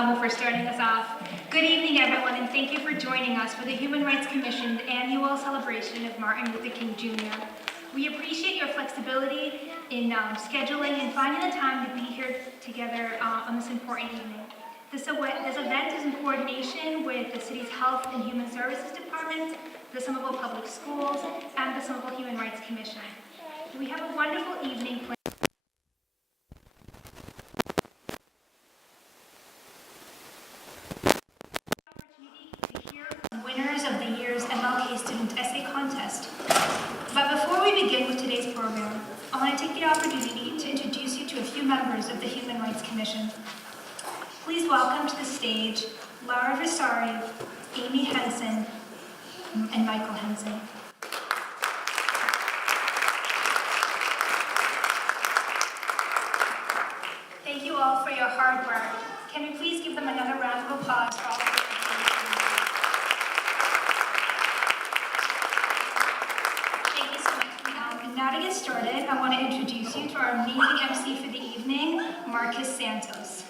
for starting us off. Good evening, everyone, and thank you for joining us for the Human Rights Commission's annual celebration of Martin Luther King Jr. We appreciate your flexibility in scheduling and finding the time to be here together on this important evening. This event is in coordination with the city's Health and Human Services Department, the Somerville Public Schools, and the Somerville Human Rights Commission. We have a wonderful evening planned. Winners of the year's MLK Student Essay Contest. But before we begin with today's program, I want to take the opportunity to introduce you to a few members of the Human Rights Commission. Please welcome to the stage Laura Vasari, Amy Henson, and Michael Henson. Thank you all for your hard work. Can we please give them another round of applause for all of their Thank you so much. And now to get started, I want to introduce you to our amazing MC for the evening, Marcus Santos.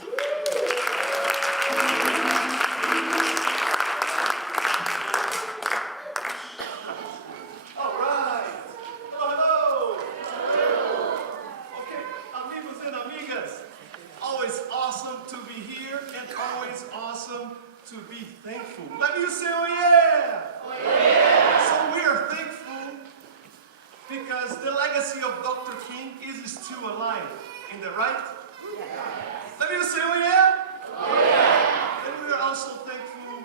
To be thankful. Let me say, oh yeah! Oh yeah! So we are thankful because the legacy of Dr. King is still alive. Isn't that right? Yes. Let me say, oh yeah? Oh yeah! And we are also thankful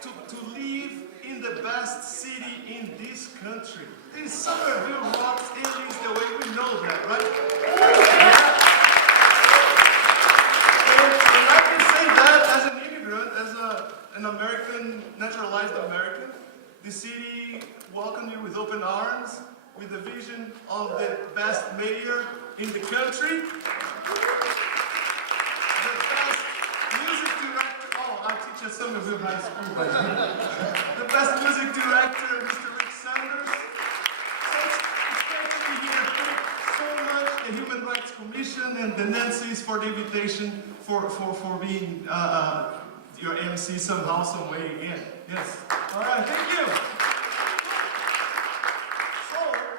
to live in the best city in this country. This Somerville rocks, it is the way we know that, right? Yeah. And I can say that as an immigrant, as an American, naturalized American. The city welcomed you with open arms, with the vision of the best mayor in the country. The best music director, I teach at Somerville High School, by the way. The best music director, Mr. Rick Sanders. So it's great to be here. Thank so much the Human Rights Commission and the NENCYs for the invitation, for being your MC somehow, some way again. Yes. All right, thank you. So,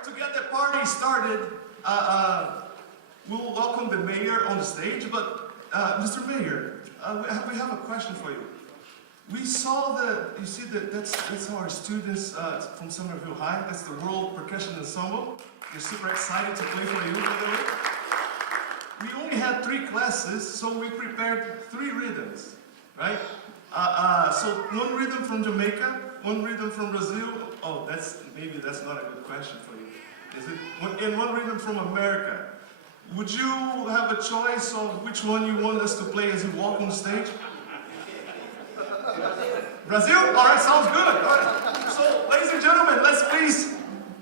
to get the party started, we'll welcome the mayor on the stage, but Mr. Mayor, we have a question for you. We saw you see that's our students from Somerville High. That's the World Percussion Ensemble. They're super excited to play for you, by the way. We only had 3 classes, so we prepared 3 rhythms. Right? So one rhythm from Jamaica, one rhythm from Brazil. Oh, maybe that's not a good question for you. Is it? And one rhythm from America. Would you have a choice of which one you want us to play as you walk on the stage? Brazil? All right, sounds good. All right. So, ladies and gentlemen, let's please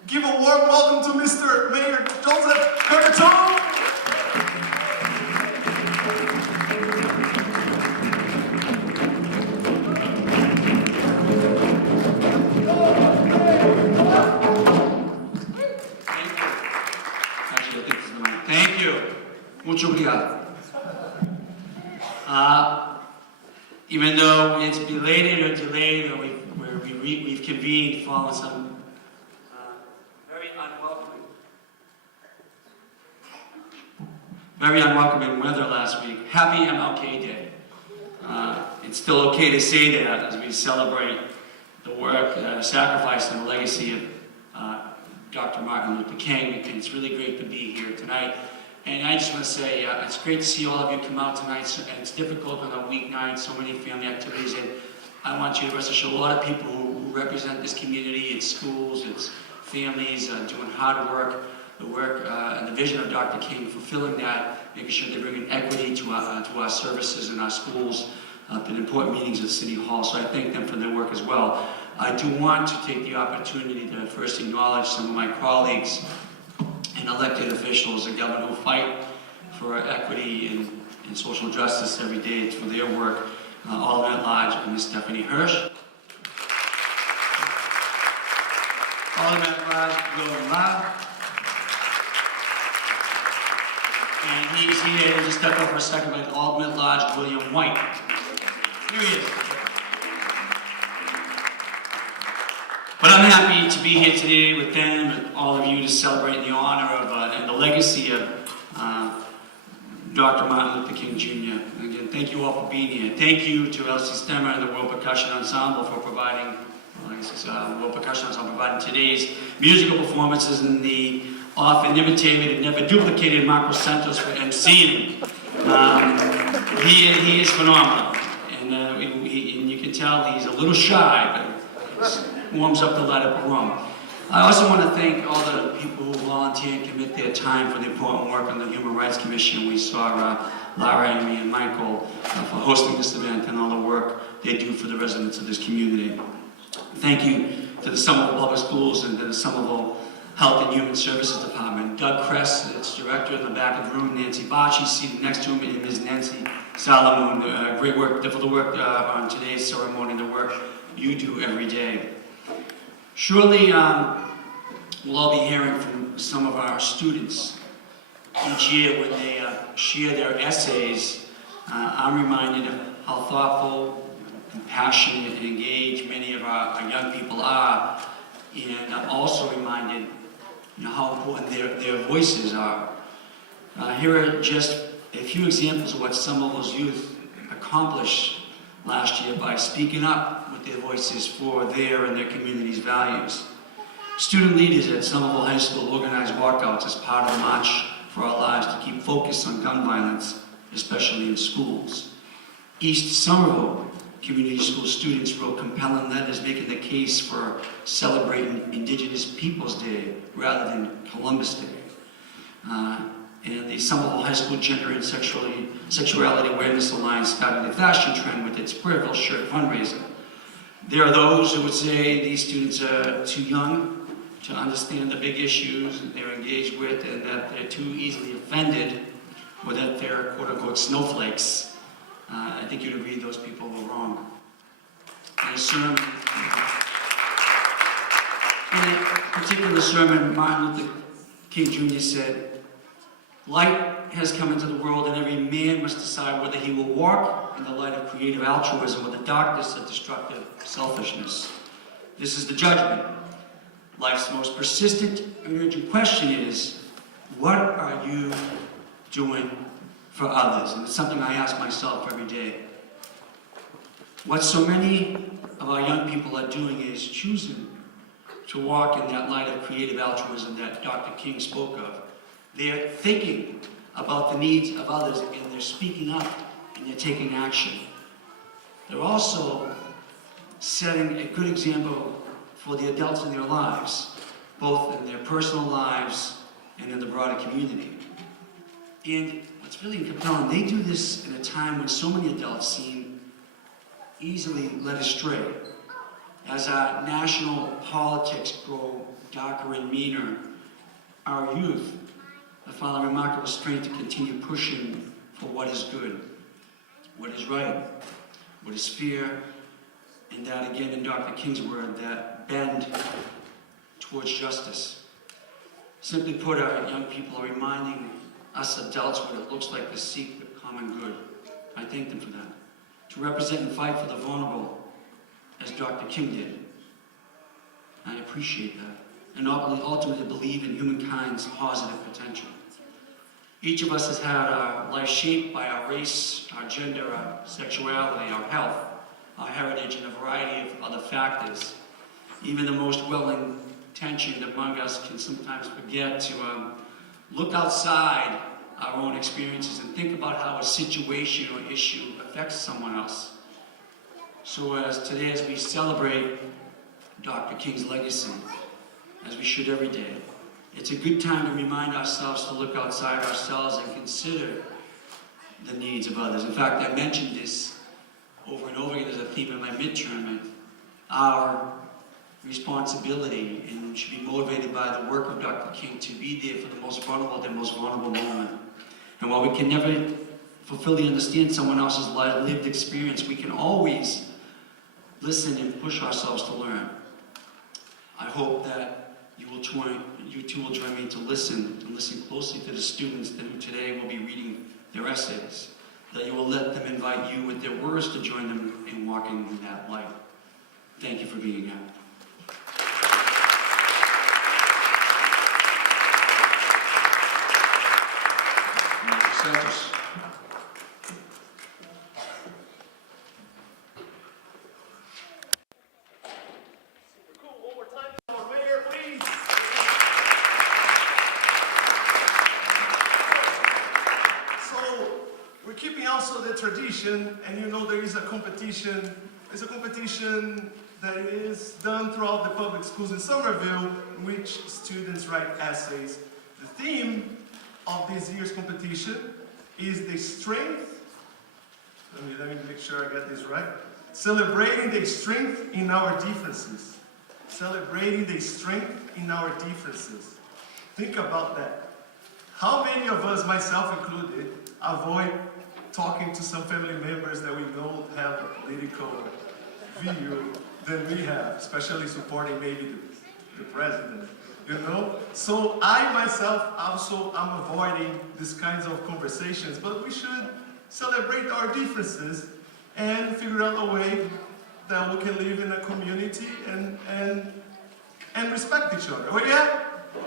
give a warm welcome to Mr. Mayor Joseph Curtatone. Muito obrigado. Even though it's belated or delayed, or we've convened following some very unwelcoming weather last week. Happy MLK Day. It's still okay to say that as we celebrate the work, sacrifice, and the legacy of Dr. Martin Luther King. And it's really great to be here tonight. And I just want to say, it's great to see all of you come out tonight. And it's difficult on a weeknight, so many family activities. And I want you to rest assured, a lot of people who represent this community, its schools, its families, doing hard work, the work and the vision of Dr. King, fulfilling that, making sure they bring in equity to our services in our schools, in important meetings at City Hall. So I thank them for their work as well. I do want to take the opportunity to first acknowledge some of my colleagues and elected officials and government who fight for equity and social justice every day through their work. Alderman at Large, Ms. Stephanie Hirsch. Alderman at Large, Will Ma. And he's here, just step up for a second, but Alderman at Large, William White. Here he is. But I'm happy to be here today with them and all of you to celebrate the honor of and the legacy of Dr. Martin Luther King Jr. And again, thank you all for being here. Thank you to Sistema and the World Percussion Ensemble for providing, World Percussion Ensemble providing today's musical performances and the often imitated and never duplicated Marcus Santos for emceeing. He is phenomenal, and you can tell he's a little shy, but warms up the light up room. I also want to thank all the people who volunteer and commit their time for the important work on the Human Rights Commission. We saw Lara, Amy, and Michael for hosting this event and all the work they do for the residents of this community. Thank you to the Somerville Public Schools and to the Somerville Health and Human Services Department. Doug Kress, its director in the back of the room, Nancy Bocci, seated next to him, and Ms. NENCY, SALAMOUN. Great work, for the work on today's ceremony, the work you do every day. Surely, we'll all be hearing from some of our students each year when they share their essays. I'm reminded of how thoughtful, compassionate, and engaged many of our young people are, and I'm also reminded how important their voices are. Here are just a few examples of what Somerville's youth accomplished last year by speaking up with their voices for their and their community's values. Student leaders at Somerville High School organized walkouts as part of the March for Our Lives to keep focus on gun violence, especially in schools. East Somerville Community School students wrote compelling letters making the case for celebrating Indigenous Peoples Day rather than Columbus Day. And the Somerville High School Gender and Sexuality Awareness Alliance started a fashion trend with its Prayerville shirt fundraiser. There are those who would say these students are too young to understand the big issues that they're engaged with and that they're too easily offended or that they're quote-unquote snowflakes. I think you'd agree those people were wrong. In a particular sermon, Martin Luther King Jr. said, "Light has come into the world, and every man must decide whether he will walk in the light of creative altruism or the darkness of destructive selfishness. This is the judgment. Life's most persistent and urgent question is, what are you doing for others?" And it's something I ask myself every day. What so many of our young people are doing is choosing to walk in that light of creative altruism that Dr. King spoke of. They're thinking about the needs of others, and they're speaking up, and they're taking action. They're also setting a good example for the adults in their lives, both in their personal lives and in the broader community. And what's really compelling, they do this in a time when so many adults seem easily led astray. As our national politics grow darker and meaner, our youth have found a remarkable strength to continue pushing for what is good, what is right, what is fair, and that again in Dr. King's word, that bend towards justice. Simply put, our young people are reminding us adults what it looks like to seek the common good. I thank them for that. To represent and fight for the vulnerable, as Dr. King did. I appreciate that, and ultimately believe in humankind's positive potential. Each of us has had our life shaped by our race, our gender, our sexuality, our health, our heritage, and a variety of other factors. Even the most well-intentioned among us can sometimes forget to look outside our own experiences and think about how a situation or issue affects someone else. So today, as we celebrate Dr. King's legacy, as we should every day, it's a good time to remind ourselves to look outside ourselves and consider the needs of others. In fact, I mentioned this over and over again as a theme in my midterm, and our responsibility and should be motivated by the work of Dr. King to be there for the most vulnerable at their most vulnerable moment. And while we can never fully understand someone else's lived experience, we can always listen and push ourselves to learn. I hope that you too will join me to listen and listen closely to the students who today will be reading their essays. that you will let them invite you with their words to join them in walking in that light. Thank you for being here. Marcus Santos. We're keeping also the tradition, and you know there is a competition. It's a competition that is done throughout the public schools in Somerville, in which students write essays. The theme of this year's competition is the strength, let me make sure I get this right, celebrating the strength in our differences. Celebrating the strength in our differences. Think about that. How many of us, myself included, avoid talking to some family members that we know have a political view than we have, especially supporting maybe the president, you know? So I myself also am avoiding these kinds of conversations, but we should celebrate our differences and figure out a way that we can live in a community and respect each other. Oh yeah?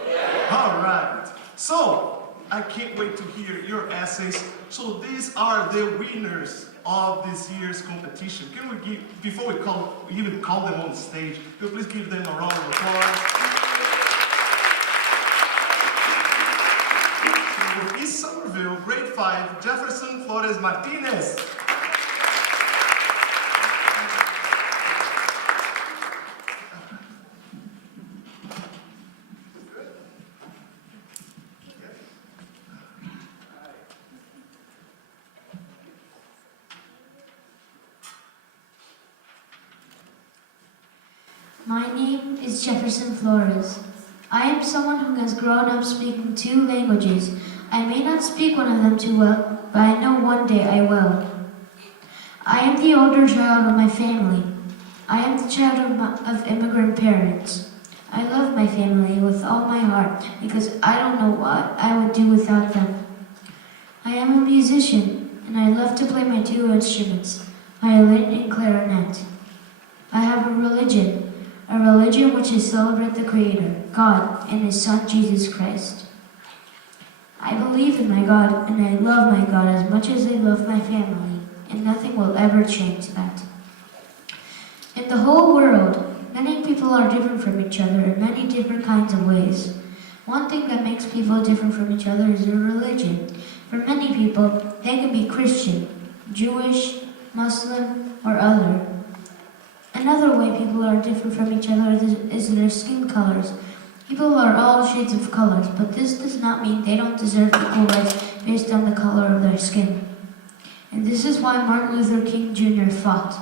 Yeah. All right. So, I can't wait to hear your essays. So these are the winners of this year's competition. Can we give, before we even call them on stage, can you please give them a round of applause? So East Somerville, grade 5, Jefferson Flores Martinez. My name is Jefferson Flores. I am someone who has grown up speaking 2 languages. I may not speak one of them too well, but I know one day I will. I am the older child of my family. I am the child of immigrant parents. I love my family with all my heart because I don't know what I would do without them. I am a musician, and I love to play my 2 instruments, violin and clarinet. I have a religion which is celebrate the Creator, God, and His Son, Jesus Christ. I believe in my God, and I love my God as much as I love my family, and nothing will ever change that. In the whole world, many people are different from each other in many different kinds of ways. One thing that makes people different from each other is their religion. For many people, they can be Christian, Jewish, Muslim, or other. Another way people are different from each other is their skin colors. People are all shades of colors, but this does not mean they don't deserve equal rights based on the color of their skin. And this is why Martin Luther King Jr. fought.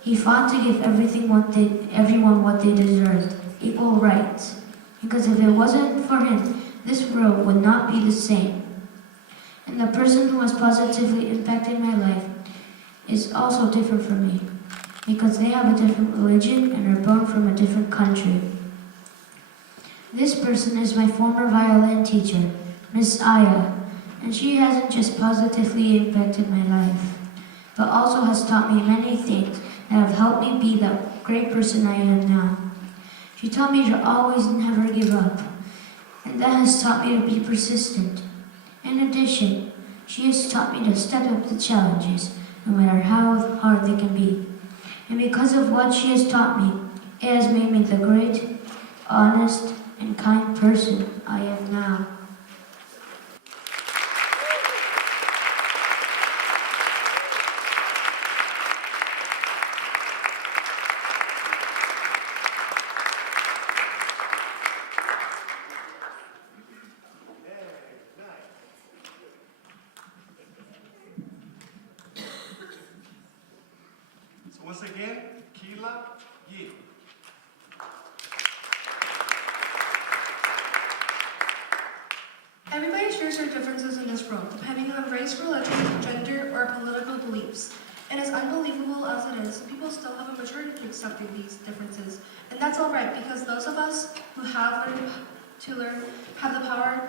He fought to give everyone what they deserved, equal rights. Because if it wasn't for him, this world would not be the same. And the person who has positively impacted my life is also different from me, because they have a different religion and are born from a different country. This person is my former violin teacher, Miss Aya, and she hasn't just positively impacted my life, but also has taught me many things that have helped me be the great person I am now. She taught me to always never give up, and that has taught me to be persistent. In addition, she has taught me to step up to challenges, no matter how hard they can be. And because of what she has taught me, it has made me the great, honest, and kind person I am now. So once again, Kila Yi. Everybody shares their differences in this world, depending on race, religion, gender, or political beliefs. And as unbelievable as it is, people still have a maturity to accepting these differences. And that's all right, because those of us who have learned to learn have the power.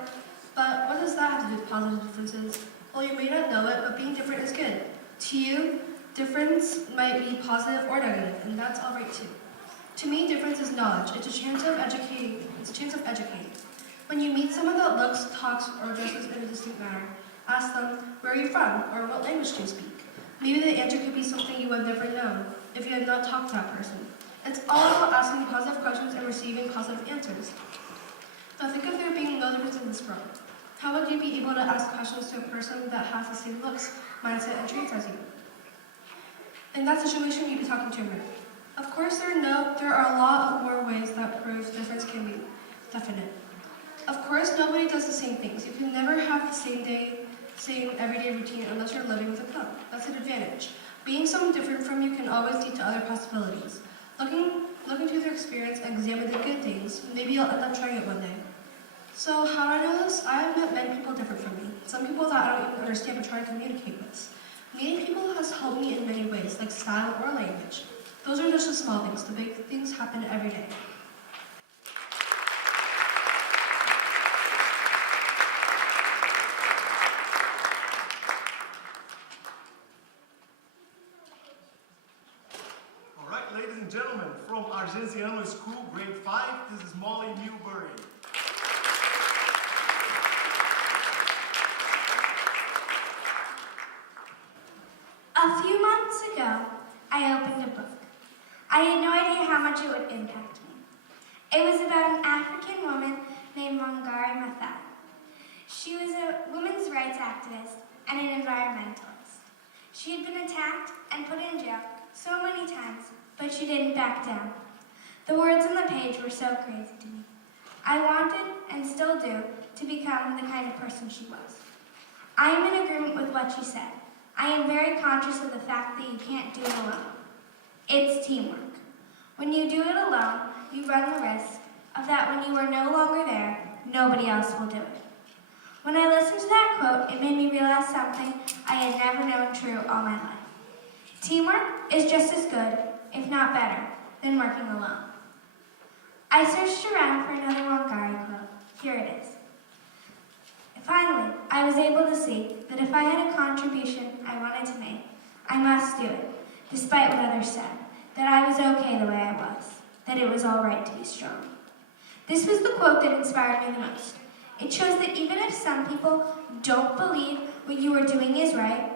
But what does that have to do with positive differences? Well, Well, you may not know it, but being different is good. To you, difference might be positive or negative, and that's all right too. To me, difference is knowledge. It's a chance of educating. When you meet someone that looks, talks, or dresses in a distinct manner, ask them, where are you from, or what language do you speak? Maybe the answer could be something you have never known, if you have not talked to that person. It's all about asking positive questions and receiving positive answers. Now think of there being no difference in this world. How would you be able to ask questions to a person that has the same looks, mindset, and traits as you? In that situation, you'd be talking to a mirror. Of course, there are a lot of more ways that prove difference can be definite. Of course, nobody does the same things. You can never have the same everyday routine unless you're living with a club. That's an advantage. Being someone different from you can always lead to other possibilities. Looking to their experience and examine the good things, maybe you'll end up trying it one day. So how do I know this? I have met many people different from me. Some people that I don't even understand but try to communicate with. Meeting people has helped me in many ways, like style or language. Those are just the small things. The big things happen every day. All right, ladies and gentlemen, from Argenziano School, grade 5, this is Molly Newbury. A few months ago, I opened a book. I had no idea how much it would impact me. It was about an African woman named Wangari Maathai. She was a women's rights activist and an environmentalist. She had been attacked and put in jail so many times, but she didn't back down. The words on the page were so crazy to me. I wanted, and still do, to become the kind of person she was. I am in agreement with what she said. I am very conscious of the fact that you can't do it alone. It's teamwork. When you do it alone, you run the risk of that when you are no longer there, nobody else will do it. When I listened to that quote, it made me realize something I had never known true all my life. Teamwork is just as good, if not better, than working alone. I searched around for another Wangari quote. Here it is. Finally, I was able to see that if I had a contribution I wanted to make, I must do it, despite what others said, that I was okay the way I was, that it was all right to be strong. This was the quote that inspired me the most. It shows that even if some people don't believe what you are doing is right,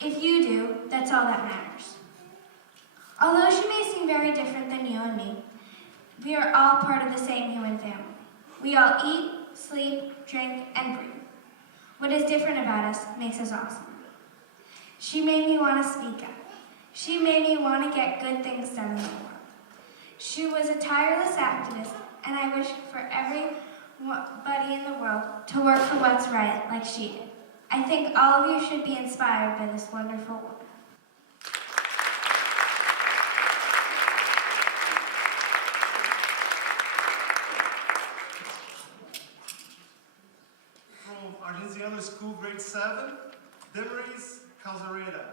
if you do, that's all that matters. Although she may seem very different than you and me, we are all part of the same human family. We all eat, sleep, drink, and breathe. What is different about us makes us awesome. She made me want to speak up. She made me want to get good things done in the world. She was a tireless activist, and I wish for everybody in the world to work for what's right like she did. I think all of you should be inspired by this wonderful woman. From Argenziano School, grade 7, Demaris Calzareda.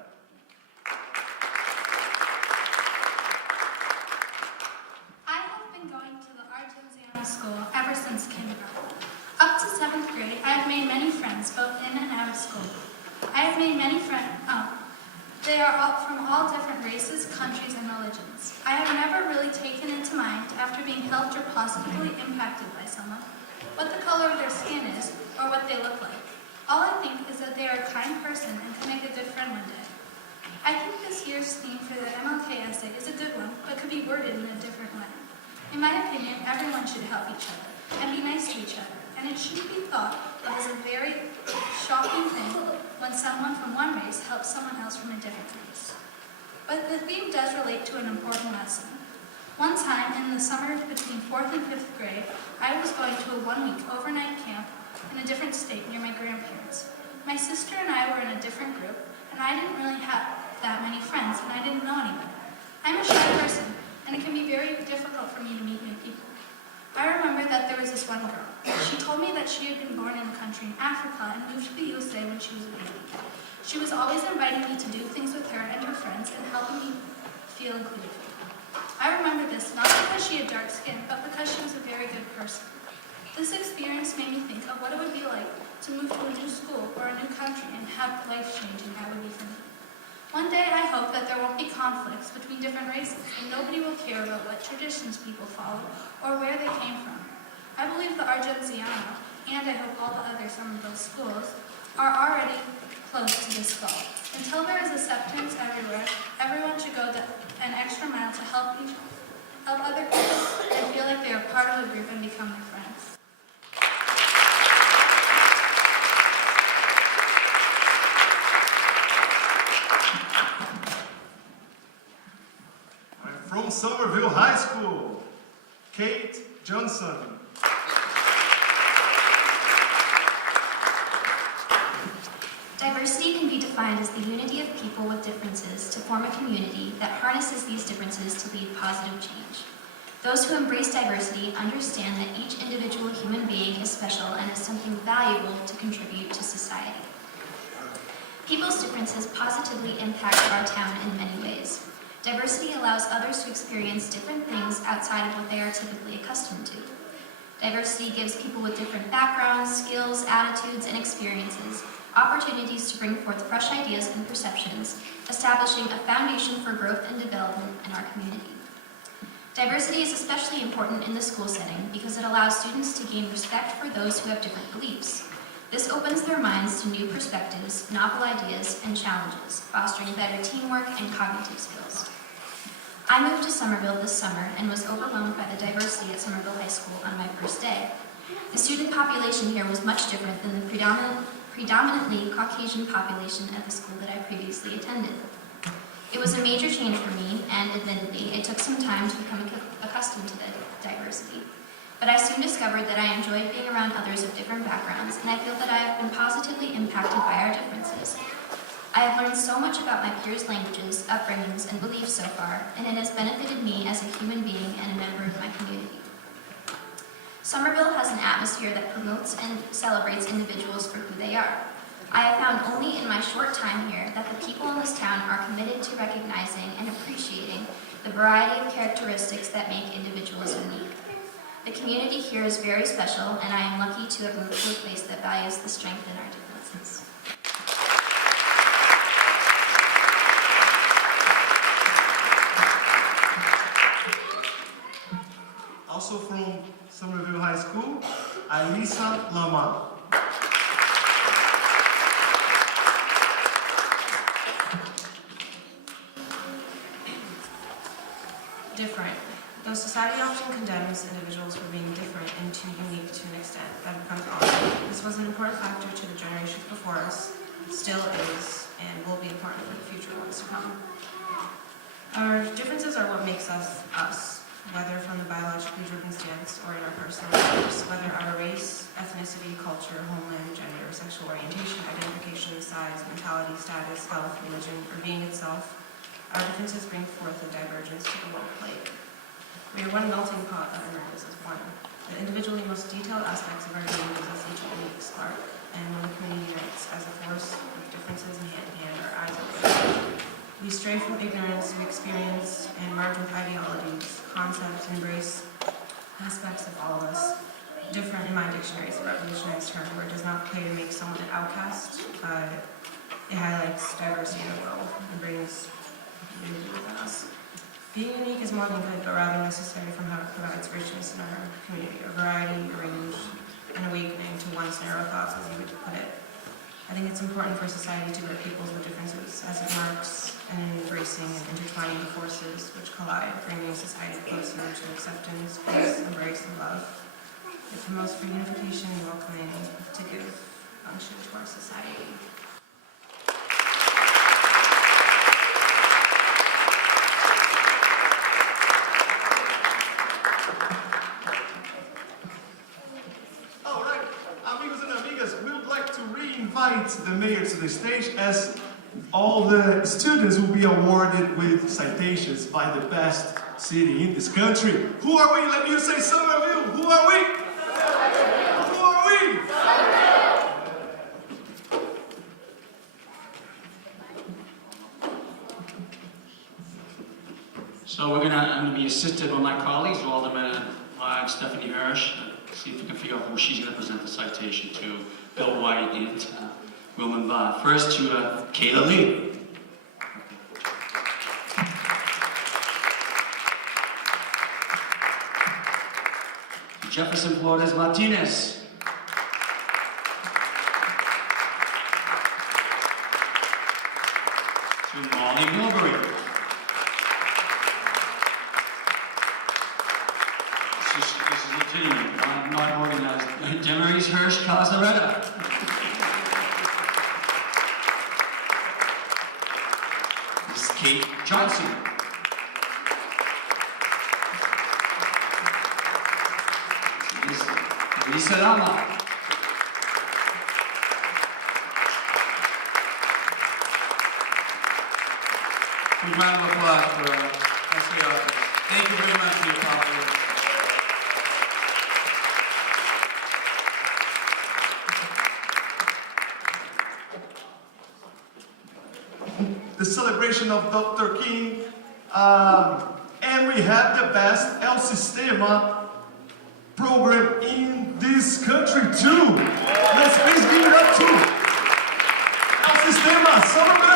I have been going to the Argenziano School ever since kindergarten. Up to 7th grade, I have made many friends, both in and out of school. I have made many friends, they are all from all different races, countries, and religions. I have never really taken into mind, after being helped or positively impacted by someone, what the color of their skin is, or what they look like. All I think is that they are a kind person and can make a good friend one day. I think this year's theme for the MLK essay is a good one, but could be worded in a different way. In my opinion, everyone should help each other and be nice to each other, and it shouldn't be thought of as a very shocking thing when someone from one race helps someone else from a different race. But the theme does relate to an important lesson. One time, in the summer between 4th and 5th grade, I was going to a one-week overnight camp in a different state near my grandparents. My sister and I were in a different group, and I didn't really have that many friends, and I didn't know anyone. I'm a shy person, and it can be very difficult for me to meet new people. I remember that there was this one girl. She told me that she had been born in a country in Africa and moved to the USA when she was a baby. She was always inviting me to do things with her and her friends and helping me feel included. I remember this not because she had dark skin, but because she was a very good person. This experience made me think of what it would be like to move to a new school or a new country and how life-changing that would be for me. One day I hope that there won't be conflicts between different races and nobody will care about what traditions people follow or where they came from. I believe the Argenziano, and I hope all the other Somerville schools, are already close to this goal. Until there is acceptance everywhere, everyone should go an extra mile to help other people and feel like they are part of a group and become their friends. From Somerville High School, Kate Johnson. Diversity can be defined as the unity of people with differences to form a community that harnesses these differences to lead positive change. Those who embrace diversity understand that each individual human being is special and has something valuable to contribute to society. People's differences positively impact our town in many ways. Diversity allows others to experience different things outside of what they are typically accustomed to. Diversity gives people with different backgrounds, skills, attitudes, and experiences opportunities to bring forth fresh ideas and perceptions, establishing a foundation for growth and development in our community. Diversity is especially important in the school setting because it allows students to gain respect for those who have different beliefs. This opens their minds to new perspectives, novel ideas, and challenges, fostering better teamwork and cognitive skills. I moved to Somerville this summer and was overwhelmed by the diversity at Somerville High School on my first day. The student population here was much different than the predominantly Caucasian population at the school that I previously attended. It was a major change for me, and admittedly, it took some time to become accustomed to the diversity. But I soon discovered that I enjoyed being around others of different backgrounds, and I feel that I have been positively impacted by our differences. I have learned so much about my peers' languages, upbringings, and beliefs so far, and it has benefited me as a human being and a member of my community. Somerville has an atmosphere that promotes and celebrates individuals for who they are. I have found only in my short time here that the people in this town are committed to recognizing and appreciating the variety of characteristics that make individuals unique. The community here is very special, and I am lucky to have moved to a place that values the strength in our differences. Also from Somerville High School, SALAMOUN. Different. Though society often condemns individuals for being different and too unique to an extent that becomes awkward, this was an important factor to the generations before us, still is, and will be important for the future ones to come. Our differences are what makes us us, whether from the biologically driven stance or in our personal lives, whether our race, ethnicity, culture, homeland, gender, sexual orientation, identification, size, mentality, status, health, religion, or being itself. Our differences bring forth a divergence to the world plate. We are one melting pot that emerges as one. The individually most detailed aspects of our being gives us each a unique spark, and when the community unites as a force with differences in hand in hand, our eyes open. We stray from ignorance, we experience and merge with ideologies, concepts, and embrace aspects of all of us. Different in my dictionary is a revolutionized term where it does not play to make someone an outcast, but it highlights diversity in the world and brings unity within us. Being unique is more than good, but rather necessary from how it provides richness in our community, a variety, a range, an awakening to one's narrow thoughts, as you would put it. I think it's important for society to bear peoples with differences, as it marks an embracing and intertwining the forces which collide, bringing society closer to acceptance, peace, embrace, and love. It promotes for unification and welcoming to give function to our society. Invite the mayor to the stage as all the students will be awarded with citations by the best city in this country. Who are we? Let me say Somerville. Who are we? Somerville. Who are we? Somerville. So I'm going to be assisted by my colleagues, Alderman Stephanie Hirsch, see if we can figure out who she's going to present the citation to, Bill White and Wilman Barr. First to Kayla Lee. Jefferson Flores Martinez. To Molly Milbury. This is a team, not organized. Demarise Hirsch Casaretta. This is Kate Johnson. This is Lisa Lama. Big round of applause for SC Office. Thank you very much for your compliment. The celebration of Dr. King, and we have the best El Sistema program in this country too. Let's please give it up to El Sistema Somerville.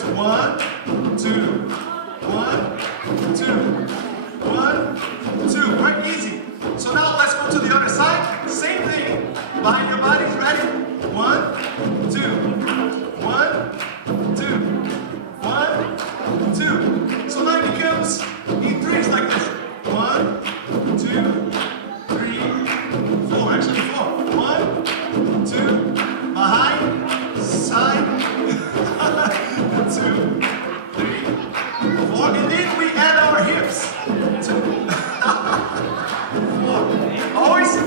hips. 1, 2, 1, 2, 1, 2. Right, easy. So now let's go to the other side. Same thing. Behind your bodies, ready? 1, 2, 1, 2, 1, 2. So now it becomes in threes like this. 1, 2, 3, 4. Actually 4. 1, 2, behind, side, 2, 3, 4. And then we add our hips. 2, 4.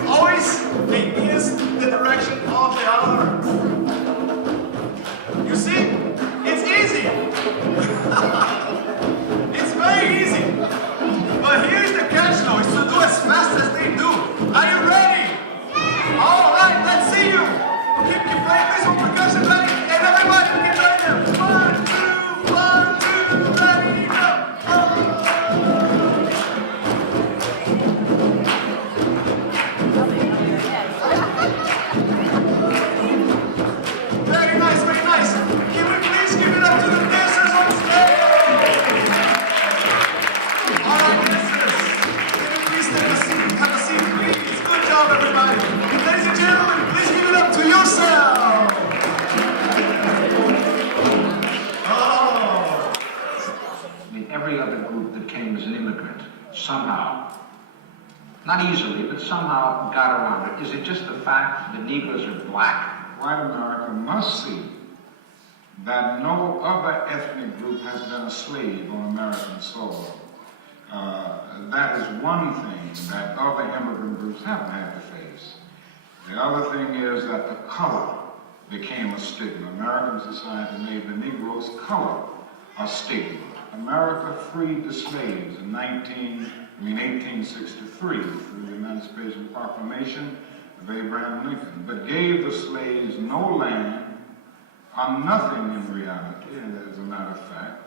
Always against the direction of the arm. You see? It's easy. It's very easy. But here's the catch though, is to do as fast as they do. Are you ready? All right, let's see you. Keep playing this one, percussion, ready? And everybody, we can join them. 1, 2, 1, 2, ready, go. Very nice, very nice. Can we please give it up to the dancers on stage? All right, dancers. Can you please take a seat? Have a seat, please. Good job, everybody. Ladies and gentlemen, please give it up to yourself. Oh. I mean, every other group that came as an immigrant somehow, not easily, but somehow got around it. Is it just the fact that Negroes are black? White America must see that no other ethnic group has been a slave on American soil. That is one thing that other immigrant groups haven't had to face. The other thing is that the color became a stigma. American society made the Negro's color a stigma. America freed the slaves in 1863 through the Emancipation Proclamation of Abraham Lincoln, but gave the slaves no land, or nothing in reality, as a matter of fact,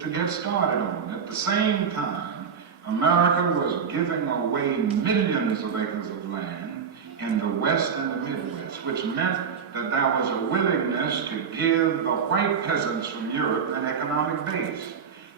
to get started on. At the same time, America was giving away millions of acres of land in the West and the Midwest, which meant that there was a willingness to give the white peasants from Europe an economic base.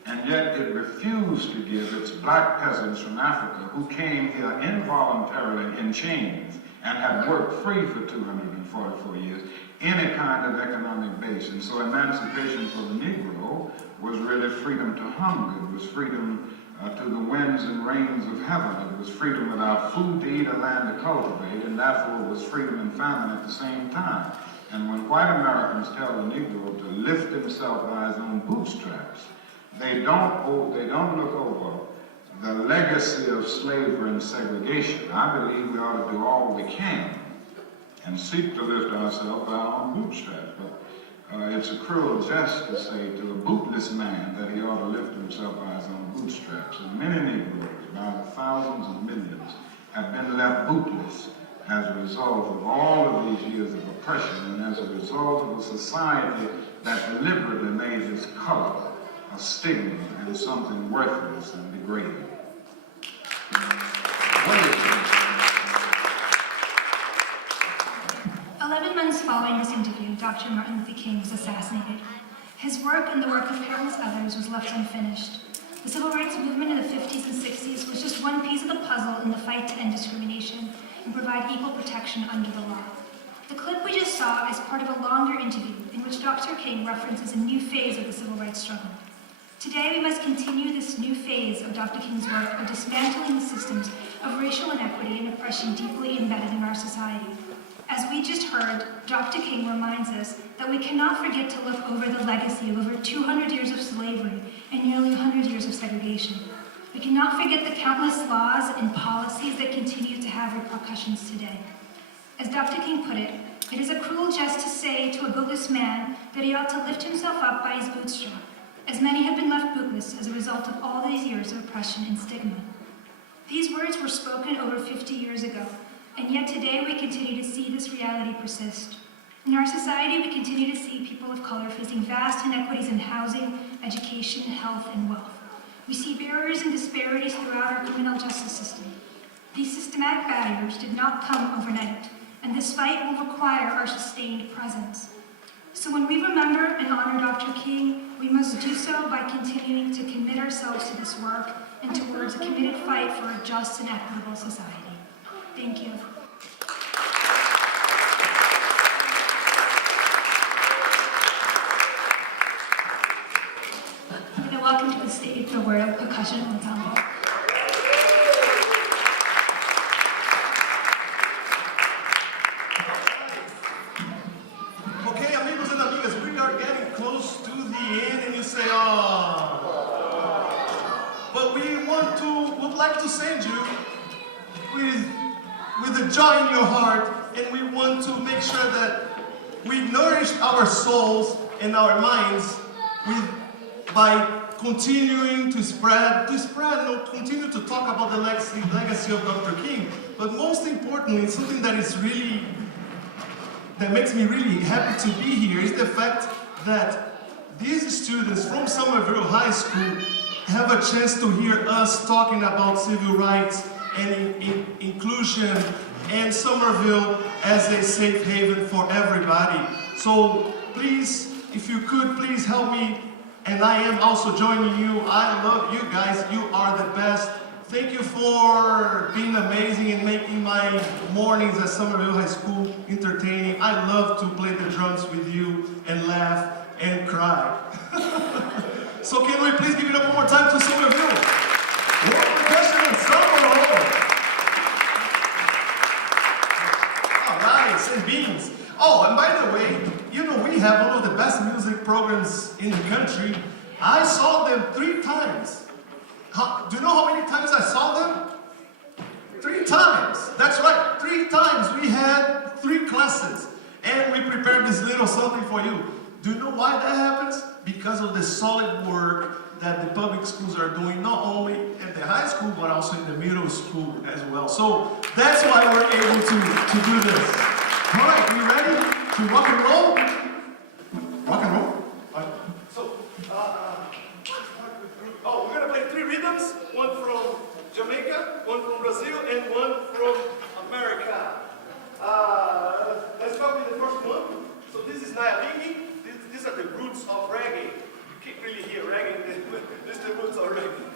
And yet it refused to give its black peasants from Africa, who came here involuntarily in chains and had worked free for 244 years, any kind of economic base. And so emancipation for the Negro was really freedom to hunger. It was freedom to the winds and rains of heaven. It was freedom without food to eat or land to cultivate, and therefore it was freedom and famine at the same time. And when white Americans tell the Negro to lift himself by his own bootstraps, they don't look over the legacy of slavery and segregation. I believe we ought to do all we can and seek to lift ourselves by our own bootstraps. But it's a cruel jest to say to a bootless man that he ought to lift himself by his own bootstraps. And many Negroes, by the thousands and millions, have been left bootless as a result of all of these years of oppression and as a result of a society that deliberately made his color a stigma and something worthless and degrading. 11 months following this interview, Dr. Martin Luther King was assassinated. His work and the work of countless others was left unfinished. The civil rights movement in the 50s and 60s was just one piece of the puzzle in the fight to end discrimination and provide equal protection under the law. The clip we just saw is part of a longer interview in which Dr. King references a new phase of the civil rights struggle. Today, we must continue this new phase of Dr. King's work of dismantling the systems of racial inequity and oppression deeply embedded in our society. As we just heard, Dr. King reminds us that we cannot forget to look over the legacy of over 200 years of slavery and nearly 100 years of segregation. We cannot forget the countless laws and policies that continue to have repercussions today. As Dr. King put it is a cruel jest to say to a bootless man that he ought to lift himself up by his bootstrap, as many have been left bootless as a result of all these years of oppression and stigma. These words were spoken over 50 years ago, and yet today we continue to see this reality persist. In our society, we continue to see people of color facing vast inequities in housing, education, health, and wealth. We see barriers and disparities throughout our criminal justice system. These systematic barriers did not come overnight, and this fight will require our sustained presence. So when we remember and honor Dr. King, we must do so by continuing to commit ourselves to this work and towards a committed fight for a just and equitable society. Thank you. I'm going to welcome to the stage the word of Percussion Ensemble. Okay, amigos and amigas, we are getting close to the end, and you say, oh. But we would like to send you with a joy in your heart, and we want to make sure that we nourish our souls and our minds by continuing to spread, continue to talk about the legacy of Dr. King. But most importantly, something that makes me really happy to be here is the fact that these students from Somerville High School have a chance to hear us talking about civil rights and inclusion and Somerville as a safe haven for everybody. So please, if you could, please help me. And I am also joining you. I love you guys. You are the best. Thank you for being amazing and making my mornings at Somerville High School entertaining. I love to play the drums with you and laugh and cry. So can we please give it up one more time to Somerville? World Percussion Ensemble! All right, and beans. Oh, and by the way, you know, we have one of the best music programs in the country. I saw them 3 times. Do you know how many times I saw them? 3 times. That's right, 3 times. We had 3 classes. And we prepared this little something for you. Do you know why that happens? Because of the solid work that the public schools are doing, not only at the high school, but also in the middle school as well. So that's why we're able to do this. All right, we ready to rock and roll? Rock and roll? So, we're going to play 3 rhythms, one from Jamaica, one from Brazil, and one from America. Let's start with the first one. So this is Nyalini. These are the roots of reggae. You can't really hear reggae, this is the roots of reggae.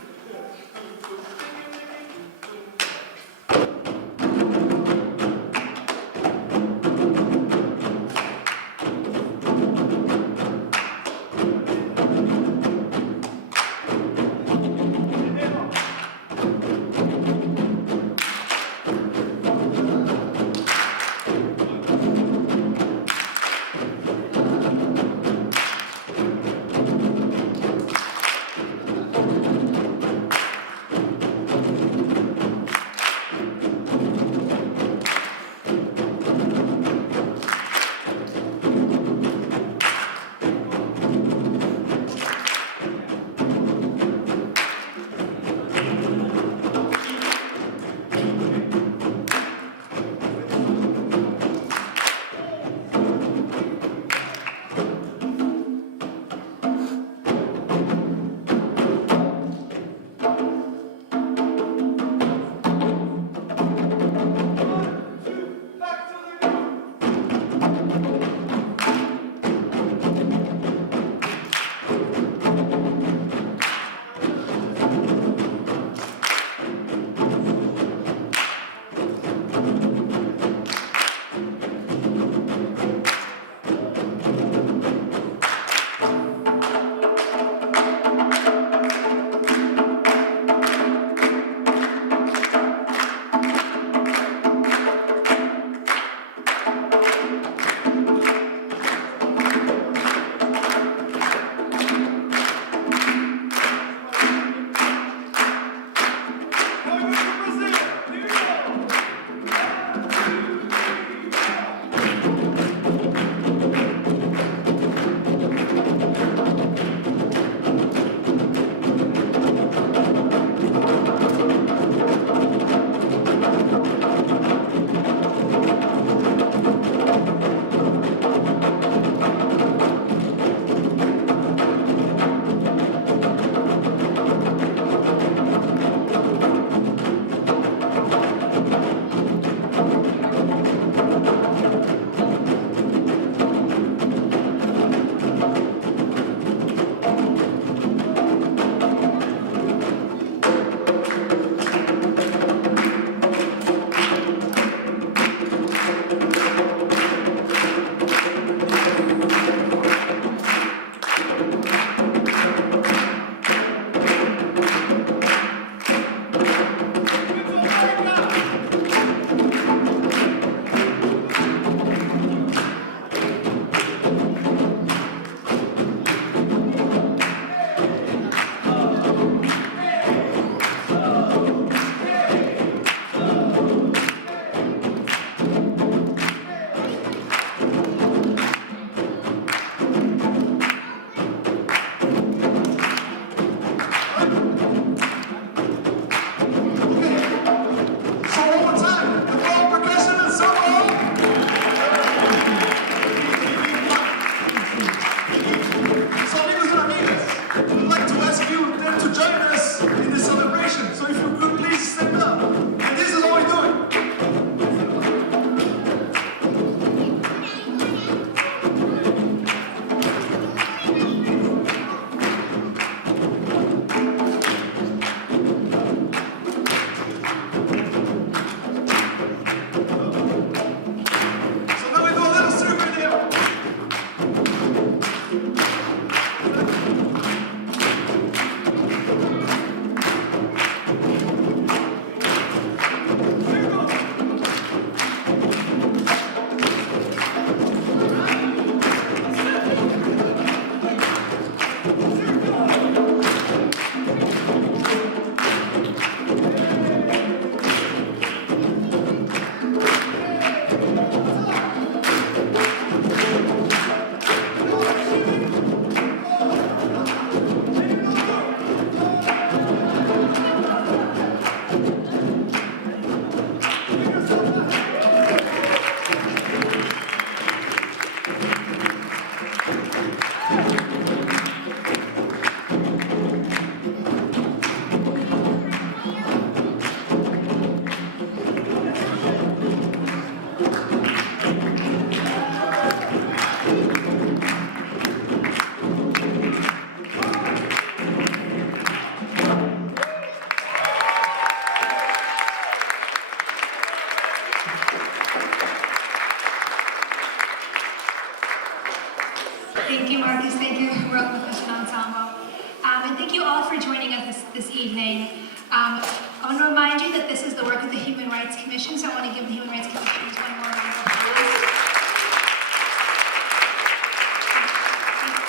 you all for joining us this evening. I want to remind you that this is the work of the Human Rights Commission, so I want to give the Human Rights Commission one more round of applause.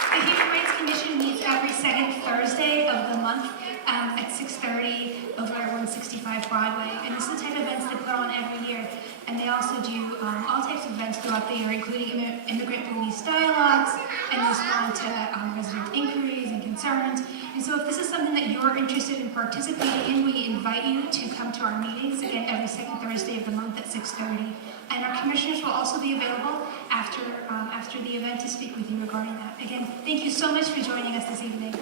The Human Rights Commission meets every second Thursday of the month at 6:30 over at 165 Broadway. And this is the type of events they put on every year. And they also do all types of events throughout the year, including immigrant police dialogues, and respond to resident inquiries and concerns. And so if this is something that you're interested in participating in, we invite you to come to our meetings, again, every second Thursday of the month at 6:30. And our commissioners will also be available after the event to speak with you regarding that. Again, thank you so much for joining us this evening.